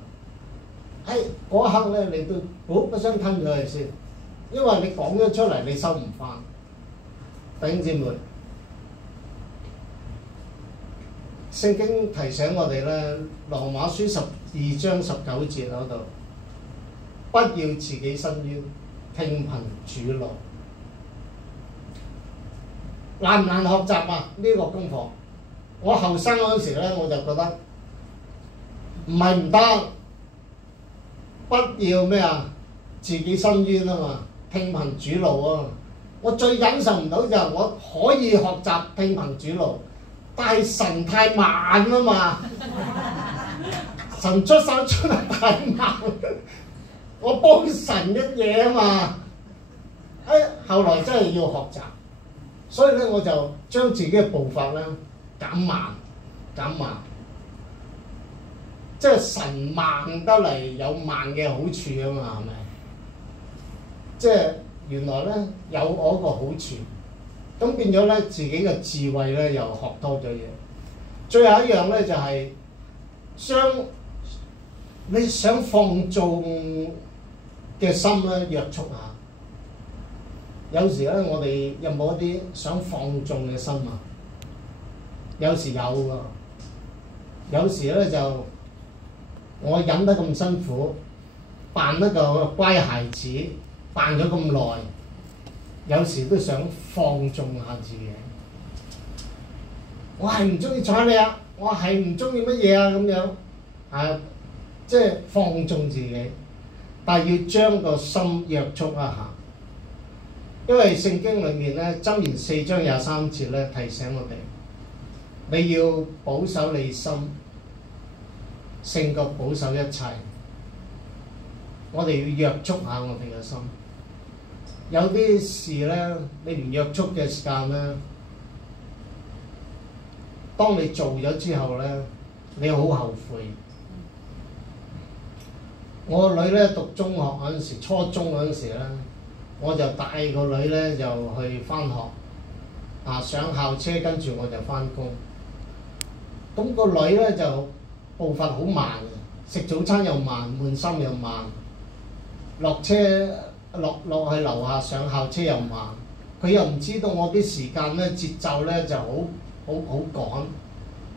嗰一刻咧，你都不想吞咗佢先，因為你講咗出嚟，你收唔翻。弟兄姊妹，聖經提醒我哋咧，《羅馬書》12章19節嗰度，不要自己伸冤，聽憑主怒。難唔難學習啊？呢個功課，我後生嗰陣時咧，我就覺得唔係唔得。不要咩啊？自己伸冤啊嘛，聽憑主怒啊！我最忍受唔到就係我可以學習聽憑主怒，但係神太慢啊嘛，神出手出得太慢，我幫神一嘢啊嘛。後來真係要學習，所以咧我就將自己嘅步伐咧減慢。即係神慢得嚟有慢嘅好處啊嘛，係咪？即係原來咧有我個好處，咁變咗咧自己嘅智慧咧又學多咗嘢。最後一樣咧就係你想放縱嘅心咧約束下。有時咧我哋有冇一啲想放縱嘅心啊？有時有喎，有時咧就我忍得咁辛苦，扮得個乖孩子，扮咗咁耐，有時都想放縱下自己。我係唔中意睬你啊！我係唔中意乜嘢啊咁樣啊，即係放縱自己，但係要將個心約束一下。因為聖經裏面咧，箴言4章23節咧提醒我哋，你要保守你心，勝過保守一切。我哋要約束下我哋嘅心。有啲事咧，你唔約束嘅時間咧，當你做咗之後咧，你好後悔。我個女咧讀中學嗰陣時，初中嗰陣時咧，我就帶個女咧就去返學，上校車跟住我就返工。咁個女咧就步伐好慢嘅，食早餐又慢，換衫又慢，落車落去樓下上校車又慢。佢又唔知道我啲時間咧節奏咧就好趕。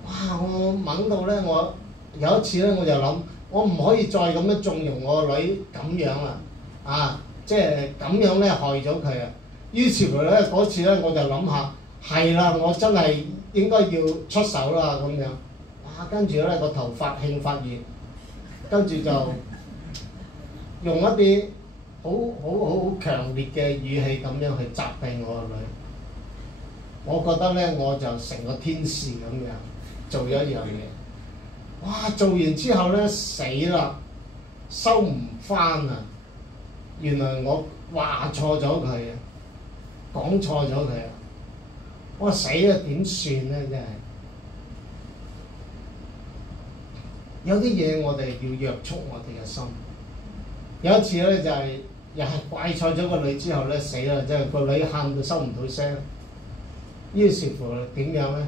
哇！我猛到咧，我有一次咧我就諗，我唔可以再咁樣縱容我個女咁樣啦，即係咁樣咧害咗佢啊！於是乎咧嗰次咧我就諗下，係啦，我真係應該要出手啦咁樣。哇！跟住咧個頭發興發熱，跟住就用一啲好強烈嘅語氣咁樣去責備我個女。我覺得咧我就成個天使咁樣做咗一樣嘢。哇！做完之後咧死啦，收唔返啊！原來我話錯咗佢啊，講錯咗佢啊！我死啦，點算咧？真係有啲嘢我哋要約束我哋嘅心。有一次咧就係又係怪錯咗個女之後咧死啦，即係個女喊到收唔到聲。於是乎點樣咧？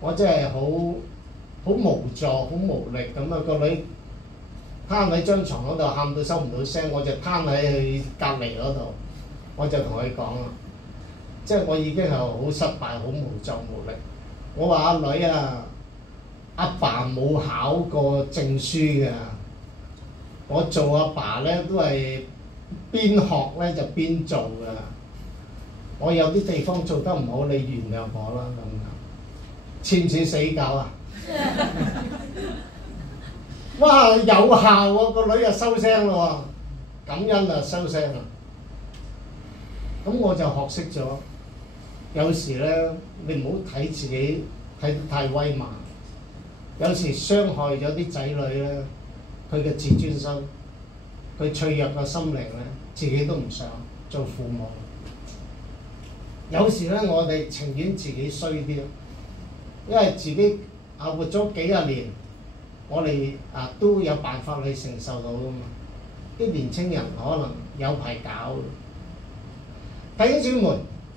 我真係好無助、好無力咁啊！個女攤喺張床嗰度喊到收唔到聲，我就攤喺佢隔離嗰度，我就同佢講啦，即係我已經係好失敗、好無助無力。我話阿女啊，阿爸冇考過證書㗎，我做阿爸咧都係邊學咧就邊做㗎。我有啲地方做得唔好，你原諒我啦咁樣。似唔似死狗啊？哇！有效喎，個女又收聲咯喎，感恩啊，收聲啦。咁我就學識咗，有時咧你唔好睇自己睇得太威猛，有時傷害咗啲仔女咧，佢嘅自尊心，佢脆弱嘅心靈咧，自己都唔想做父母。有時咧我哋情願自己衰啲，因為自己活咗幾廿年。我哋都有辦法去承受到噶嘛？啲年青人可能有排搞。弟兄姊妹，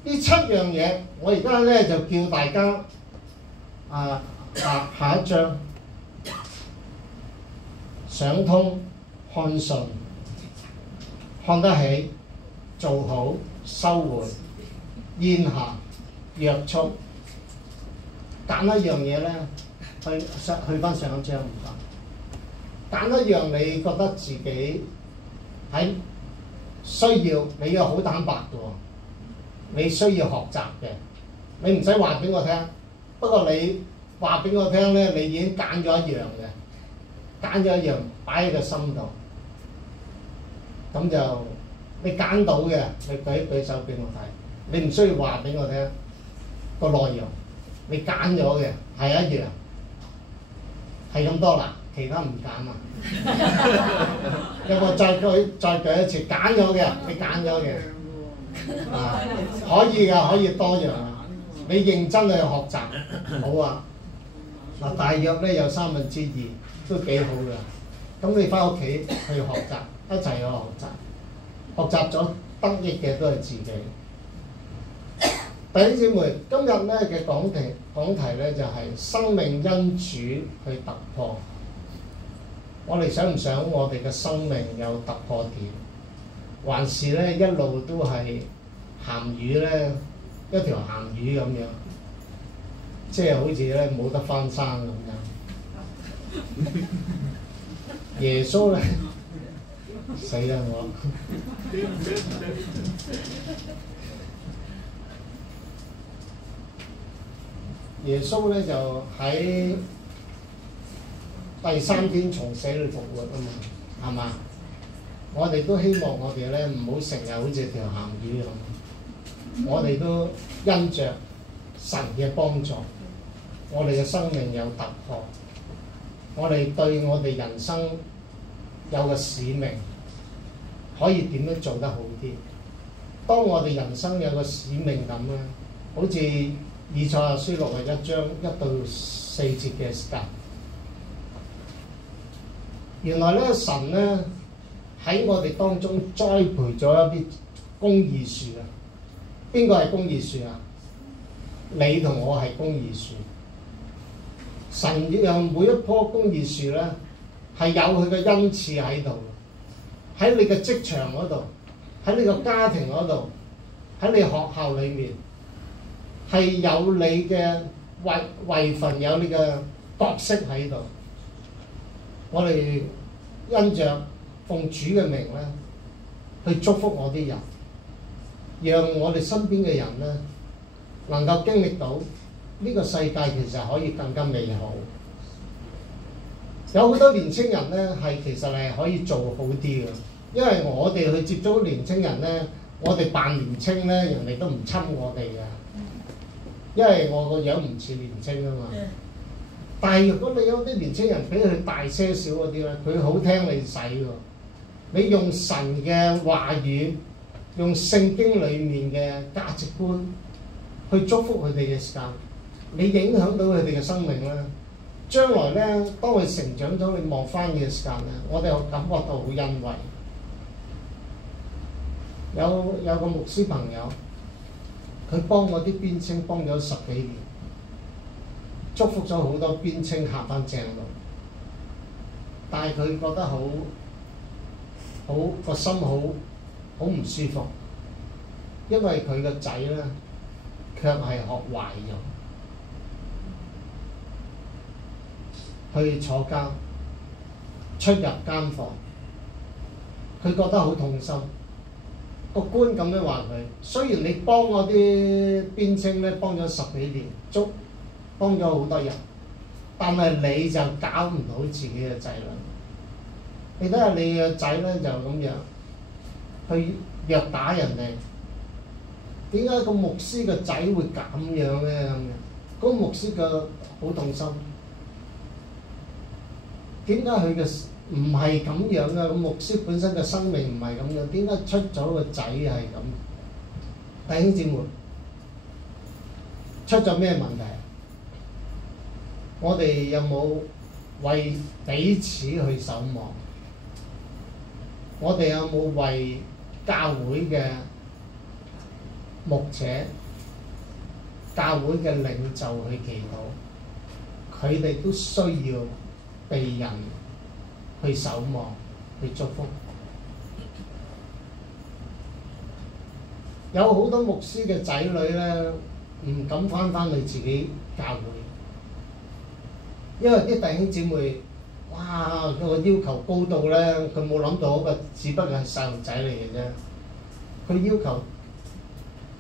呢7樣嘢，我而家咧就叫大家下一章想通、看順、看得起、做好、收回、咽下、約束，揀一樣嘢咧。去翻上一章唔該，揀一樣你覺得自己喺需要，你要好坦白嘅喎，你需要學習嘅，你唔使話俾我聽，不過你話俾我聽咧，你已經揀咗一樣嘅，揀咗一樣擺喺個心度，咁就你揀到嘅，你舉手俾我睇，你唔需要話俾我聽個內容，你揀咗嘅係一樣。係咁多啦，其他唔揀啊！有冇再舉一次？揀咗嘅，你揀咗嘅，可以㗎，可以多樣啊！你認真去學習，好啊！大約咧有2/3，都幾好㗎。咁你翻屋企去學習，一齊去學習，學習咗得益嘅都係自己。弟兄姊妹，今日咧嘅講題咧就係生命因主去突破。我哋想唔想我哋嘅生命有突破點，還是咧一路都係鹹魚咧，一條鹹魚咁樣，即係好似咧冇得翻生咁樣。耶穌咧死啦我！耶穌咧就喺第3天從死裏復活啊嘛，係嘛？我哋都希望我哋咧唔好成日好似條鹹魚咁，我哋都因着神嘅幫助，我哋嘅生命有突破，我哋對我哋人生有個使命，可以點樣做得好啲？當我哋人生有個使命咁咧，好似以賽亞書61章1到4節嘅時間，原來咧神咧喺我哋當中栽培咗一啲公義樹啊！邊個係公義樹啊？你同我係公義樹。神讓每一棵公義樹咧係有佢嘅恩賜喺度，喺你嘅職場嗰度，喺你個家庭嗰度，喺你學校裏面。係有你嘅位份，有你嘅角色喺度。我哋因着奉主嘅名咧，去祝福我啲人，讓我哋身邊嘅人咧能夠經歷到呢個世界其實可以更加美好。有好多年青人咧其實係可以做好啲嘅，因為我哋去接觸年青人咧，我哋扮年青咧，人哋都唔親我哋嘅。因為我個樣唔似年青啊嘛，但係如果你有啲年青人比佢大些少嗰啲咧，佢好聽你使喎。你用神嘅話語，用聖經裡面嘅價值觀去祝福佢哋嘅時間，你影響到佢哋嘅生命咧，將來咧當佢成長咗，你望翻嘅時間咧，我哋感覺到好欣慰。有個牧師朋友。佢幫嗰啲邊青幫咗10幾年，祝福咗好多邊青行翻正路，但係佢覺得好個心好唔舒服，因為佢個仔咧卻係學壞咗，去坐監，出入監房，佢覺得好痛心。個官咁樣話佢，雖然你幫我啲邊青咧幫咗10幾年，幫咗好多人，但係你就搞唔到自己嘅仔女。你睇下你嘅仔咧就咁樣去虐打人哋，點解個牧師嘅仔會咁樣咧？咁樣，嗰個牧師嘅好痛心。點解佢嘅唔係咁樣嘅？個牧師本身嘅生命唔係咁樣，點解出咗個仔係咁？弟兄姊妹，出咗咩問題？我哋有冇為彼此去守望？我哋有冇為教會嘅牧者、教會嘅領袖去祈禱？佢哋都需要被人去守望、去祝福。有好多牧師嘅仔女咧，唔敢翻去自己教會，因為啲弟兄姊妹，哇！佢個要求高到咧，佢冇諗到嗰個只不過係細路仔嚟嘅啫。佢要求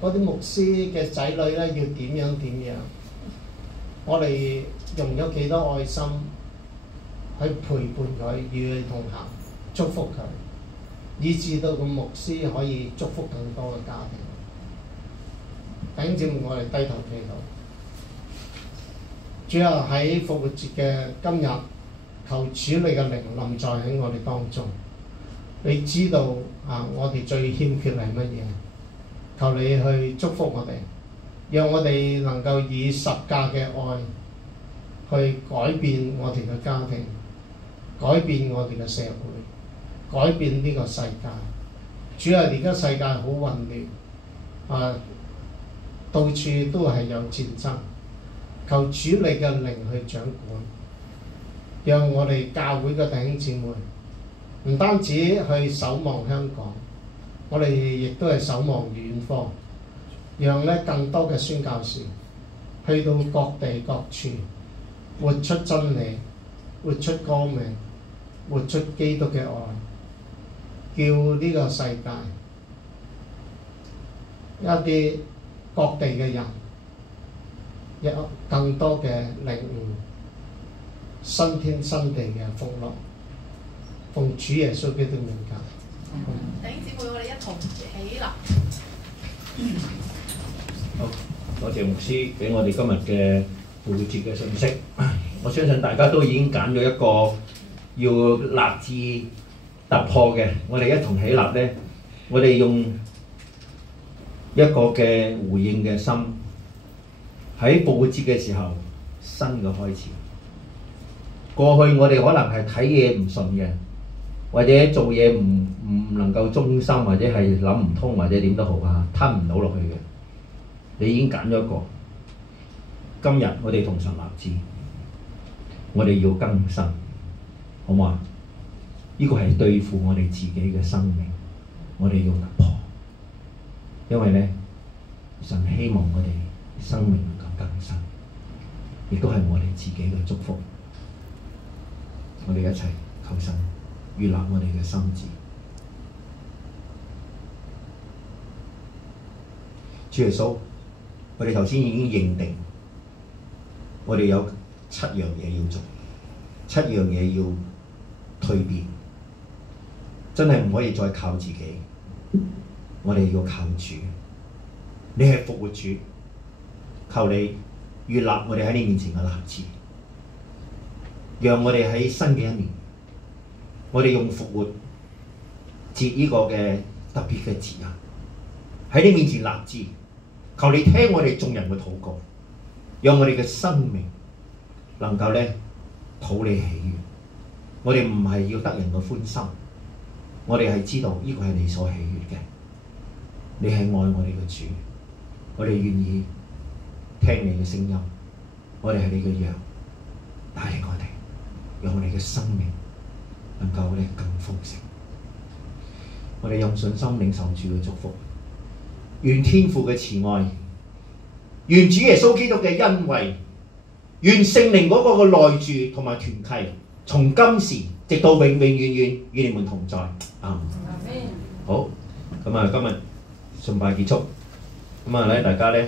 嗰啲牧師嘅仔女咧要點樣？我哋用咗幾多愛心去陪伴佢，與佢同行，祝福佢，以至到個牧師可以祝福更多嘅家庭。弟兄姊妹，我哋低頭祈禱。主啊，喺復活節嘅今日，求主你嘅靈臨在喺我哋當中。你知道我哋最欠缺係乜嘢？求你去祝福我哋，讓我哋能夠以十架嘅愛去改變我哋嘅家庭，改變我哋嘅社會，改變呢個世界。主啊，而家世界好混亂，到處都係有戰爭。求主你嘅靈去掌管，讓我哋教會嘅弟兄姊妹唔單止去守望香港，我哋亦都係守望遠方，讓咧更多嘅宣教士去到各地各處，活出真理，活出光明，活出基督嘅愛，叫呢個世界一啲各地嘅人有更多嘅領悟新天新地嘅福樂。奉主耶穌基督名求。弟兄姊妹，我哋一同起立。好，多謝牧師俾我哋今日嘅復活節嘅信息。我相信大家都已經揀咗一個要立志突破嘅，我哋一同起立咧，我哋用一個嘅回應嘅心，喺復活節嘅時候新嘅開始。過去我哋可能係睇嘢唔順嘅，或者做嘢唔能夠忠心，或者係諗唔通，或者點都好啊，吞唔到落去嘅。你已經揀咗一個，今日我哋同神立志，我哋要更新，好唔好啊？呢個係對付我哋自己嘅生命，我哋要突破，因為咧神希望我哋生命能夠更新，亦都係我哋自己嘅祝福。我哋一齊求神悅納我哋嘅心志。主耶穌，我哋頭先已經認定，我哋有7樣嘢要做，7樣嘢要蛻變，真係唔可以再靠自己，我哋要靠主。你係復活主，求你悅納我哋喺你面前嘅立志。讓我哋喺新嘅一年，我哋用復活節呢個嘅特別嘅節日，喺你面前立志，求你聽我哋眾人嘅禱告，讓我哋嘅生命能夠咧討你喜悅。我哋唔係要得人嘅歡心，我哋係知道呢個係你所喜悅嘅。你係愛我哋嘅主，我哋願意聽你嘅聲音，我哋係你嘅羊，帶領我哋。讓我哋嘅生命能夠咧更豐盛，我哋用信心領受主嘅祝福。願天父嘅慈愛，願主耶穌基督嘅恩惠，願聖靈嗰個嘅內住同埋團契，從今時直到永永遠遠與你們同在。阿們。好，咁啊，今日崇拜結束，咁啊咧，大家咧。